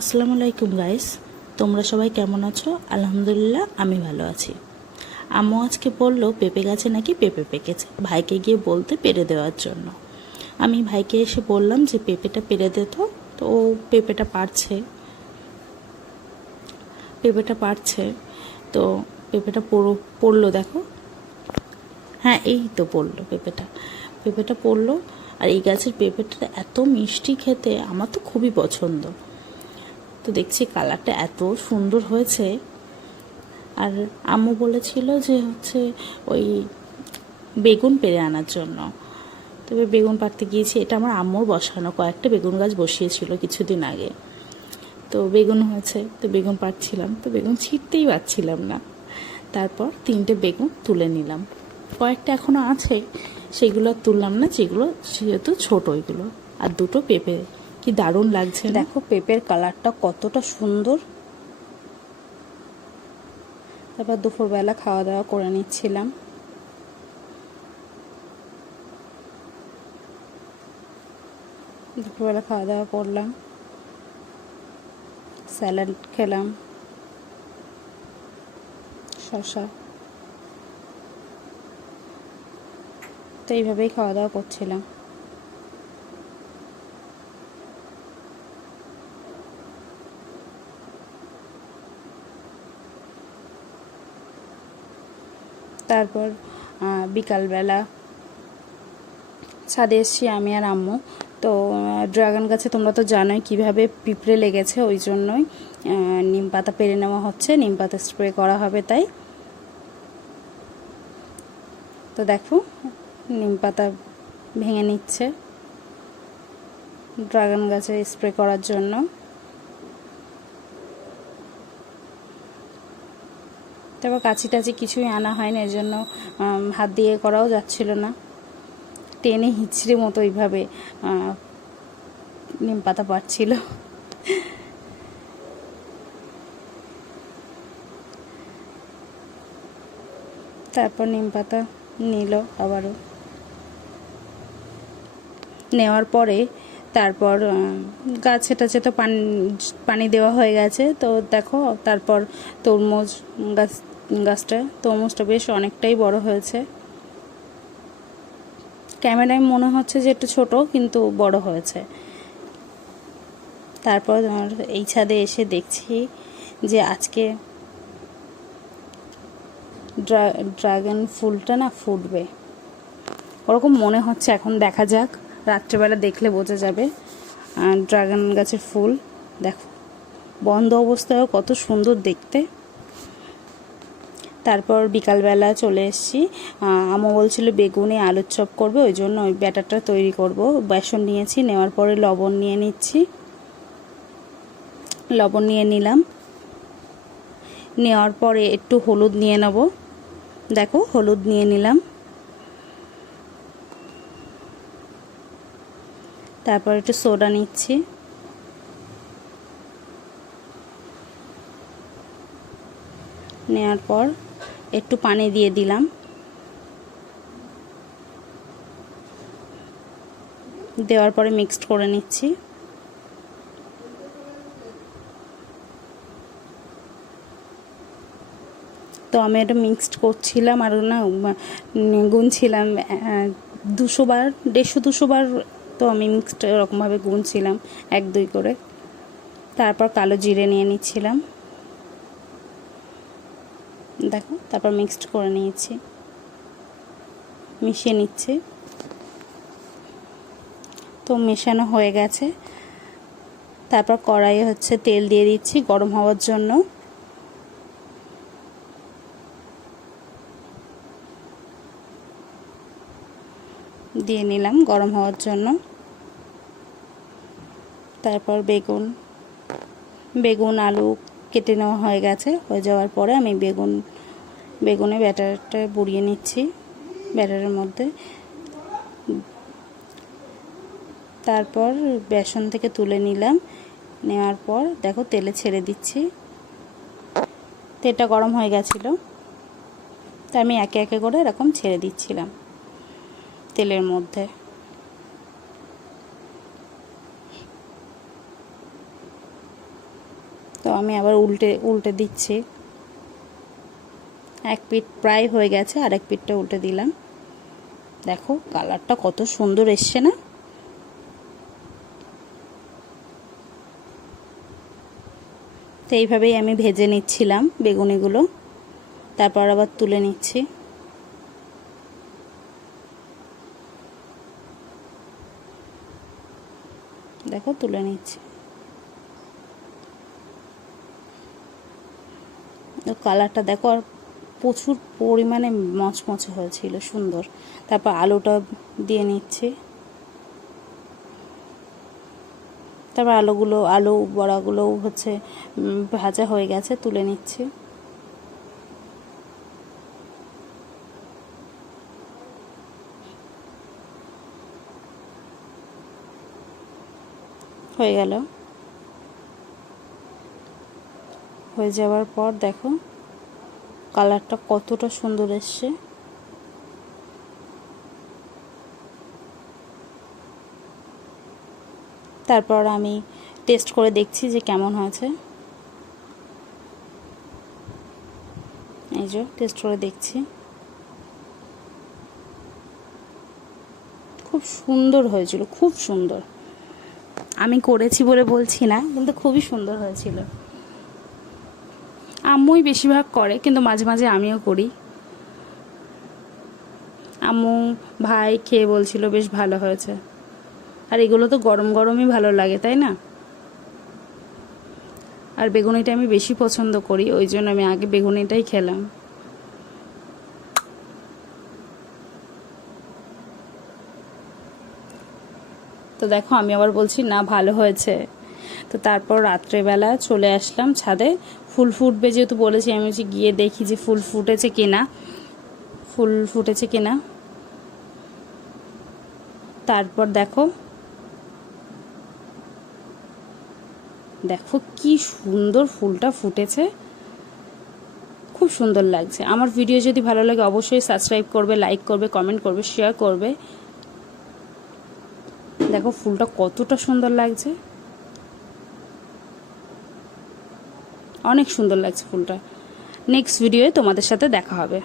আসসালামু আলাইকুম গাইস, তোমরা সবাই কেমন আছো? আলহামদুলিল্লাহ আমি ভালো আছি। আম্মু আজকে বললো পেঁপে গাছে নাকি পেঁপে পেকেছে, ভাইকে গিয়ে বলতে পেরে দেওয়ার জন্য। আমি ভাইকে এসে বললাম যে পেঁপেটা পেরে দে, তো ও পেঁপেটা পারছে। তো পেঁপেটা পড়লো দেখো। হ্যাঁ, এই তো পড়লো পেঁপেটা পড়লো। আর এই গাছের পেঁপেটা এত মিষ্টি খেতে, আমার তো খুবই পছন্দ। তো দেখছি কালারটা এত সুন্দর হয়েছে। আর আম্মু বলেছিল যে ওই বেগুন পেড়ে আনার জন্য। তবে বেগুন পাড়তে গিয়েছি, এটা আমার আম্মুর বসানো, কয়েকটা বেগুন গাছ বসিয়েছিল কিছুদিন আগে। তো বেগুন হয়েছে, তো বেগুন পাড়ছিলাম, তো বেগুন ছিঁড়তেই পারছিলাম না। তারপর 3টে বেগুন তুলে নিলাম, কয়েকটা এখনও আছে, সেগুলো তুললাম না, যেগুলো যেহেতু ছোট ওইগুলো। আর 2টো পেঁপে, কি দারুণ লাগছে না? দেখো পেঁপের কালারটা কতটা সুন্দর। তারপর দুপুরবেলা খাওয়া দাওয়া করে নিচ্ছিলাম। দুপুরবেলা খাওয়া দাওয়া করলাম, স্যালাড খেলাম, শসা। তো এইভাবেই খাওয়া দাওয়া করছিলাম। তারপর বিকালবেলা ছাদে এসেছি আমি আর আম্মু। তো ড্রাগন গাছে তোমরা তো জানোই কীভাবে পিঁপড়ে লেগেছে, ওই জন্যই নিম পাতা পেরে নেওয়া হচ্ছে, নিম পাতা স্প্রে করা হবে তাই। তো দেখো নিম পাতা ভেঙে নিচ্ছে ড্রাগন গাছে স্প্রে করার জন্য। তারপর কাঁচি টাচি কিছুই আনা হয়নি, এর জন্য হাত দিয়ে করাও যাচ্ছিল না, টেনে হিচড়ে মতো এইভাবে নিম পাতা পাড়ছিল। তারপর নিম পাতা নিল আবারও, নেওয়ার পরে তারপর গাছে টাছে তো পানি দেওয়া হয়ে গেছে। তো দেখো তারপর তরমুজ তরমুজটা বেশ অনেকটাই বড় হয়েছে। ক্যামেরায় মনে হচ্ছে যে একটু ছোট, কিন্তু বড় হয়েছে। তারপর এই ছাদে এসে দেখছি যে আজকে ড্রাগন ফুলটা না ফুটবে ওরকম মনে হচ্ছে। এখন দেখা যাক, রাত্রেবেলা দেখলে বোঝা যাবে। ড্রাগন গাছের ফুল দেখো বন্ধ অবস্থায় কত সুন্দর দেখতে। তারপর বিকালবেলা চলে এসেছি। আম্মু বলছিল বেগুনে আলুর চপ করবে, ওই জন্য ওই ব্যাটারটা তৈরি করব। বেসন নিয়েছি, নেওয়ার পরে লবণ নিয়ে নিচ্ছি, লবণ নিয়ে নিলাম। নেওয়ার পরে একটু হলুদ নিয়ে নেব, দেখো হলুদ নিয়ে নিলাম। তারপর একটু সোডা নিচ্ছি, নেওয়ার পর একটু পানি দিয়ে দিলাম, দেওয়ার পরে মিক্সড করে নিচ্ছি। তো আমি এটা মিক্সড করছিলাম আর না গুনছিলাম 200 বার 150-200 বার। তো আমি মিক্সড এরকমভাবে গুনছিলাম 1-2 করে। তারপর কালো জিরে নিয়ে নিচ্ছিলাম, দেখো। তারপর মিক্সড করে নিয়েছি, মিশিয়ে নিচ্ছি। তো মেশানো হয়ে গেছে। তারপর কড়াইয়ে তেল দিয়ে দিচ্ছি গরম হওয়ার জন্য। দিয়ে নিলাম গরম হওয়ার জন্য। তারপর বেগুন আলু কেটে নেওয়া হয়ে গেছে। হয়ে যাওয়ার পরে আমি বেগুনে ব্যাটারটা বুড়িয়ে নিচ্ছি ব্যাটারের মধ্যে। তারপর বেসন থেকে তুলে নিলাম, নেওয়ার পর দেখো তেলে ছেড়ে দিচ্ছি। তেলটা গরম হয়ে গেছিলো, তা আমি একে একে করে এরকম ছেড়ে দিচ্ছিলাম তেলের মধ্যে। তো আমি আবার উল্টে উল্টে দিচ্ছি। এক পিঠ প্রায় হয়ে গেছে, আর এক পিঠটা উল্টে দিলাম। দেখো কালারটা কত সুন্দর এসছে না? তো এইভাবেই আমি ভেজে নিচ্ছিলাম বেগুনিগুলো, তারপর আবার তুলে নিচ্ছি। দেখো তুলে নিচ্ছি। কালারটা দেখো, আর প্রচুর পরিমাণে মচমচে হয়েছিল, সুন্দর। তারপর আলুটা দিয়ে নিচ্ছি। তারপর আলু বড়াগুলো হচ্ছে ভাজা হয়ে গেছে, তুলে নিচ্ছি। হয়ে গেল। হয়ে যাওয়ার পর দেখো কালারটা কতটা সুন্দর এসছে। তারপর আমি টেস্ট করে দেখছি যে কেমন হয়েছে। এই যে টেস্ট করে দেখছি, খুব সুন্দর হয়েছিল, খুব সুন্দর। আমি করেছি বলে বলছি না, কিন্তু খুবই সুন্দর হয়েছিল। আম্মুই বেশিরভাগ করে, কিন্তু মাঝে মাঝে আমিও করি। আম্মু ভাই খেয়ে বলছিল বেশ ভালো হয়েছে। আর এগুলো তো গরম গরমই ভালো লাগে, তাই না? আর বেগুনিটা আমি বেশি পছন্দ করি, ওই জন্য আমি আগে বেগুনিটাই খেলাম। তো দেখো আমি আবার বলছি না ভালো হয়েছে। তো তারপর রাত্রেবেলা চলে আসলাম ছাদে। ফুল ফুটবে যেহেতু বলেছি, আমি হচ্ছে গিয়ে দেখি যে ফুল ফুটেছে কিনা। তারপর দেখো কি সুন্দর ফুলটা ফুটেছে, খুব সুন্দর লাগছে। আমার ভিডিও যদি ভালো লাগে অবশ্যই সাবস্ক্রাইব করবে, লাইক করবে, কমেন্ট করবে, শেয়ার করবে। দেখো ফুলটা কতটা সুন্দর লাগছে, অনেক সুন্দর লাগছে ফুলটা। নেক্সট ভিডিওয়ে তোমাদের সাথে দেখা হবে।